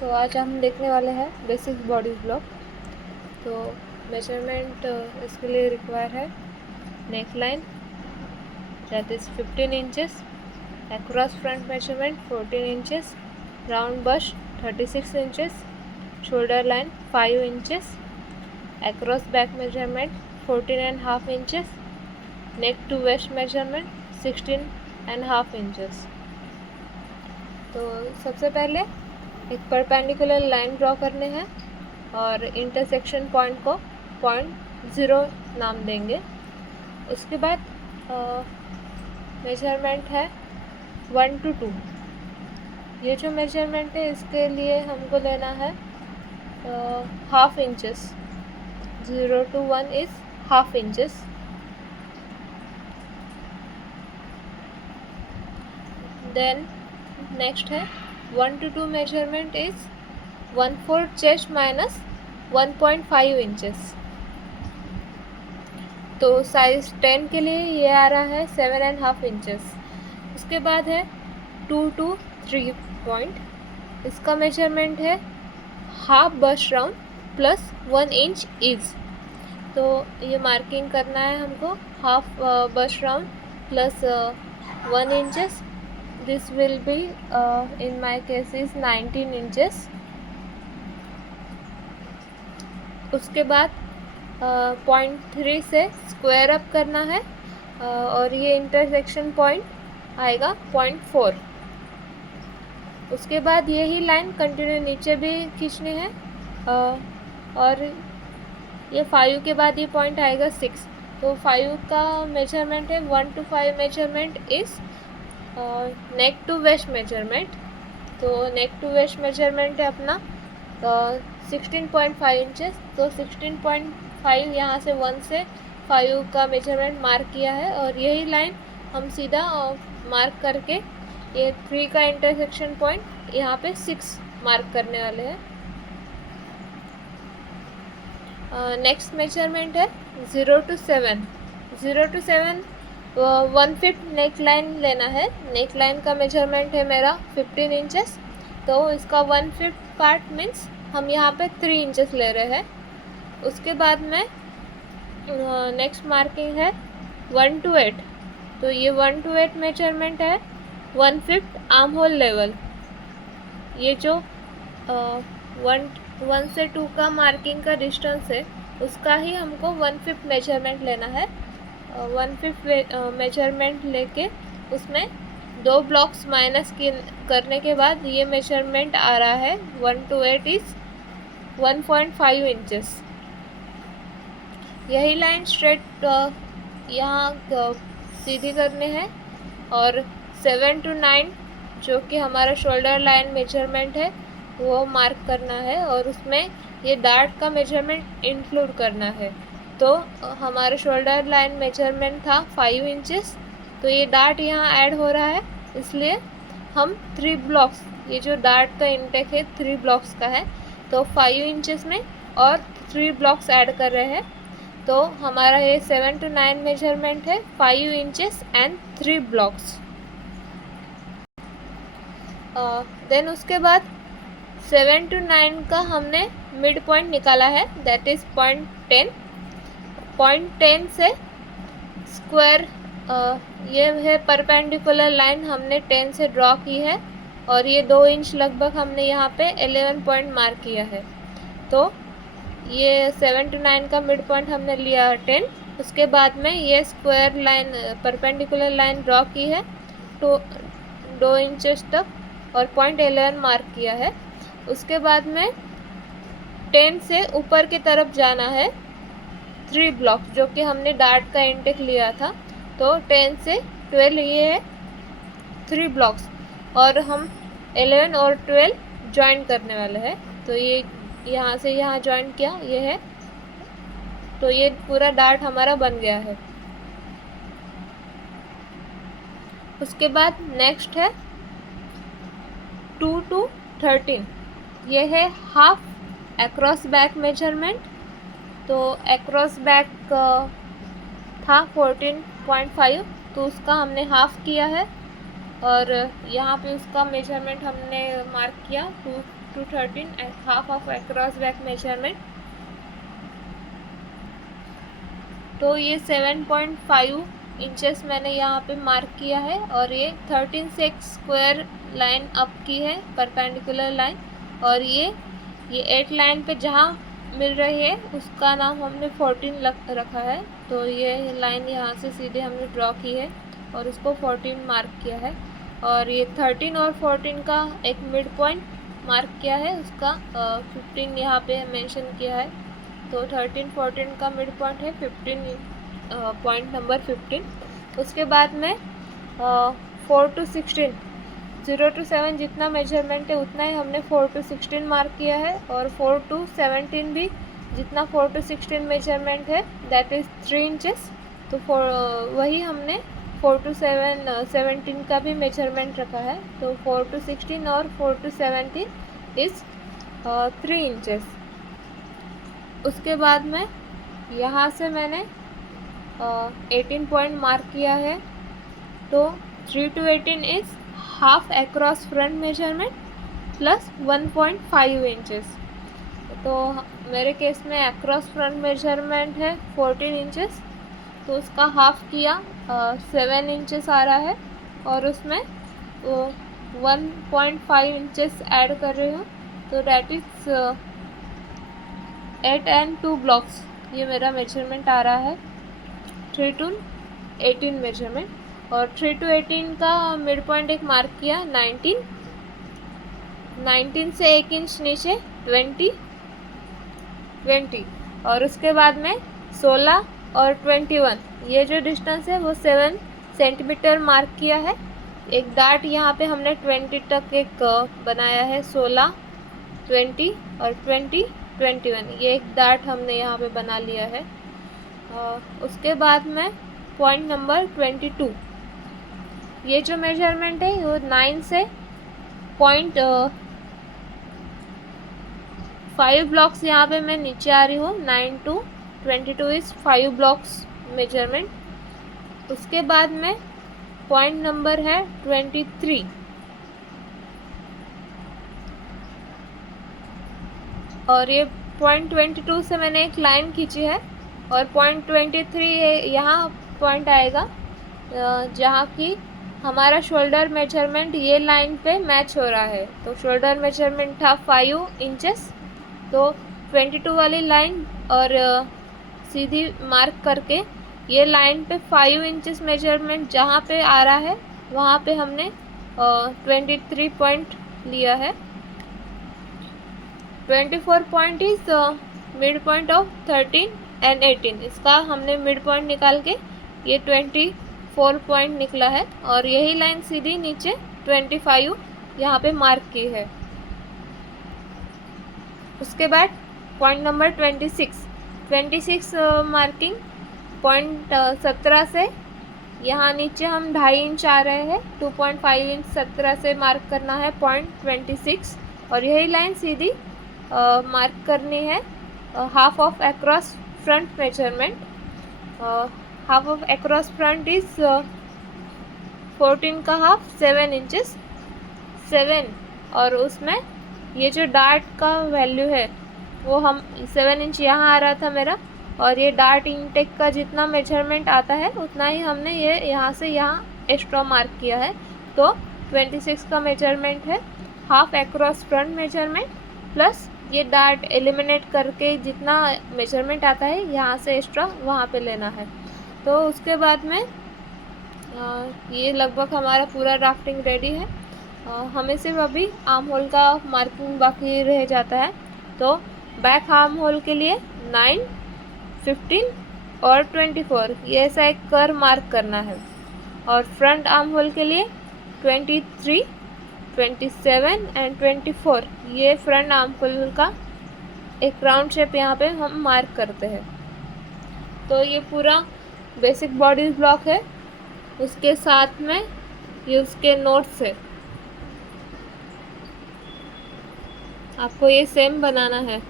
तो आज हम देखने वाले हैं बेसिक बॉडी ब्लॉक। तो मेजरमेंट इसके लिए रिक्वायर है neck line that is 15 inches, across front measurement 14 inches, round bust 36 inches, shoulder line 5 inches, across back measurement 14.5 inches, neck to waist measurement 16.5 inches. तो सबसे पहले एक परपेंडिकुलर लाइन ड्रॉ करने हैं और इंटरसेक्शन पॉइंट को 0.0 नाम देंगे। उसके बाद मेजरमेंट है 1 to 2। ये जो मेजरमेंट है इसके लिए हमको लेना है half inches. 0 to 1 is half inches. Then next है 1 to 2 measurement is 1/4 chest minus 1.5 inches. तो साइज 10 के लिए ये आ रहा है 7.5 इंचेस। उसके बाद है 2 to 3 पॉइंट। इसका मेजरमेंट है half bust round plus 1 inch is. तो ये मार्किंग करना है हमको half bust round plus 1 inches. This will be in my case is 19 inches. उसके बाद 0.3 से स्क्वायर अप करना है और ये इंटरसेक्शन पॉइंट आएगा 0.4। उसके बाद यही लाइन कंटिन्यू नीचे भी खींचनी है और ये 5 के बाद ये पॉइंट आएगा 6। तो 5 का मेजरमेंट है 1 to 5 measurement is neck to waist measurement. तो नेक टू वेस्ट मेजरमेंट है अपना 16.5 इंचेस। तो 16.5 यहाँ से 1 से 5 का मेजरमेंट मार्क किया है और यही लाइन हम सीधा मार्क करके ये 3 का इंटरसेक्शन पॉइंट यहाँ पे 6 मार्क करने वाले हैं। नेक्स्ट मेजरमेंट है 0 to 7। 0 to 7 1/5 नेक लाइन लेना है। नेक लाइन का मेजरमेंट है मेरा 15 इंचेस। तो इसका 1/5 पार्ट मीन्स हम यहाँ पे 3 इंचेस ले रहे हैं। उसके बाद में नेक्स्ट मार्किंग है 1 to 8। तो ये 1 to 8 मेजरमेंट है 1/5 आर्म होल लेवल। ये जो 1 से 2 का मार्किंग का डिस्टेंस है उसका ही हमको 1/5 मेजरमेंट लेना है। 1/5 मेजरमेंट लेके उसमें 2 ब्लॉक्स माइनस करने के बाद ये मेजरमेंट आ रहा है 1 to 8 इज़ 1.5 इंचेस। यही लाइन स्ट्रेट यहाँ सीधी करने हैं और 7 to 9 जो कि हमारा शोल्डर लाइन मेजरमेंट है वो मार्क करना है और उसमें ये डार्ट का मेजरमेंट इंक्लूड करना है। तो हमारे शोल्डर लाइन मेजरमेंट था 5 इंचेस। तो ये डार्ट यहाँ ऐड हो रहा है इसलिए हम 3 ब्लॉक्स, ये जो डार्ट का इंटेक है 3 ब्लॉक्स का है तो 5 इंचेस में और 3 ब्लॉक्स ऐड कर रहे हैं। तो हमारा ये 7 to 9 मेजरमेंट है 5 इंचेस एंड 3 ब्लॉक्स। देन उसके बाद 7 to 9 का हमने मिड पॉइंट निकाला है दैट इज़ 0.10। 0.10 से स्क्वायर ये है परपेंडिकुलर लाइन हमने 10 से ड्रॉ की है और ये 2 इंच लगभग हमने यहाँ पे 11 पॉइंट मार्क किया है। तो ये 7 to 9 का मिड पॉइंट हमने लिया 10। उसके बाद में ये square line perpendicular line draw की है तो 2 इंचेस तक और 0.11 मार्क किया है। उसके बाद में 10 से ऊपर की तरफ जाना है 3 ब्लॉक जो कि हमने डार्ट का इंटेक लिया था। तो 10 से 12 ये है 3 ब्लॉक्स और हम 11 और 12 ज्वाइन करने वाले हैं। तो ये यहाँ से यहाँ ज्वाइन किया ये है। तो ये पूरा डार्ट हमारा बन गया है। उसके बाद नेक्स्ट है 2 to 13। ये है हाफ अक्रॉस बैक मेजरमेंट। तो अक्रॉस बैक था 14.5 तो उसका हमने हाफ किया है और यहाँ पे उसका मेजरमेंट हमने मार्क किया to 13 and half of across back measurement। तो ये 7.5 इंचेस मैंने यहाँ पे मार्क किया है और ये 13 से एक स्क्वायर लाइन अप की है परपेंडिकुलर लाइन, और ये 8 लाइन पे जहाँ मिल रही है उसका नाम हमने 14 रखा है। तो ये लाइन यहाँ से सीधे हमने ड्रॉ की है और उसको 14 मार्क किया है, और ये 13 और 14 का एक मिड पॉइंट मार्क किया है, उसका 15 यहाँ पे मेंशन किया है। तो 13 14 का मिड पॉइंट है 15, पॉइंट नंबर 15। उसके बाद में 4 to 16, 0 to 7 जितना मेजरमेंट है उतना ही हमने 4 to 16 मार्क किया है, और 4 to 17 भी जितना 4 to 16 मेजरमेंट है दैट इज़ 3 इंचेस। तो वही हमने 4 to 17 का भी मेजरमेंट रखा है। तो 4 to 16 और 4 to 17 इज़ 3 इंचेस। उसके बाद में यहाँ से मैंने 18 पॉइंट मार्क किया है। तो 3 to 18 is half across front measurement plus 1.5 inches. तो मेरे केस में अक्रॉस फ्रंट मेजरमेंट है 14 इंचेस, तो उसका हाफ किया 7 इंचेस आ रहा है, और उसमें 1.5 इंचेस ऐड कर रही हूँ। तो डैट इज़ 8 and 2 ब्लॉक्स ये मेरा मेजरमेंट आ रहा है 3 to 18 मेजरमेंट। और 3 to 18 का मिड पॉइंट एक मार्क किया 19 से 1 इंच नीचे 20, और उसके बाद में 16 और 21 ये जो डिस्टेंस है वो 7 सेंटीमीटर मार्क किया है। एक डार्ट यहाँ पे हमने 20 तक एक बनाया है, 16 20 और 20 21 ये एक डार्ट हमने यहाँ पे बना लिया है। उसके बाद में पॉइंट नंबर 22 ये जो मेजरमेंट है वो 9 से 5 ब्लॉक्स यहाँ पे मैं नीचे आ रही हूँ। 9 to 22 इज़ 5 ब्लॉक्स मेजरमेंट। उसके बाद में पॉइंट नंबर है 23, और ये पॉइंट 22 से मैंने एक लाइन खींची है, और पॉइंट 23 यहाँ पॉइंट आएगा जहाँ की हमारा शोल्डर मेजरमेंट ये लाइन पे मैच हो रहा है। तो शोल्डर मेजरमेंट था 5 इंचेस, तो 22 वाली लाइन और सीधी मार्क करके ये लाइन पे 5 इंचेस मेजरमेंट जहाँ पे आ रहा है वहाँ पे हमने 23 पॉइंट लिया है। 24 point is mid point of 13 and 18, इसका हमने मिड पॉइंट निकाल के ये 24 पॉइंट निकला है, और यही लाइन सीधी नीचे 25 यहाँ पे मार्क की है। उसके बाद पॉइंट नंबर 26 मार्किंग पॉइंट 17 से यहाँ नीचे हम 2.5 इंच आ रहे हैं, 2.5 इंच 17 से मार्क करना है पॉइंट 26, और यही लाइन सीधी मार्क करनी है half of across front measurement. Half of across front is 14 का हाफ 7 इंचेस 7, और उसमें ये जो डार्ट का वैल्यू है वो हम 7 इंच यहाँ आ रहा था मेरा, और ये डार्ट इनटेक का जितना मेजरमेंट आता है उतना ही हमने ये यहाँ से यहाँ एक्स्ट्रा मार्क किया है। तो 26 का मेजरमेंट है half across front measurement plus ये डार्ट एलिमिनेट करके जितना मेजरमेंट आता है यहाँ से एक्स्ट्रा वहाँ पे लेना है। तो उसके बाद में ये लगभग हमारा पूरा ड्राफ्टिंग रेडी है। हमें सिर्फ अभी आर्म होल का मार्किंग बाकी रह जाता है। तो बैक आर्म होल के लिए 9, 15 और 24 ये ऐसा एक कर्व मार्क करना है, और फ्रंट आर्म होल के लिए 23, 27 एंड 24 ये फ्रंट आर्म होल का एक राउंड शेप यहाँ पे हम मार्क करते हैं। तो ये पूरा बेसिक बॉडी ब्लॉक है, उसके साथ में ये उसके नोट्स है। आपको ये सेम बनाना है।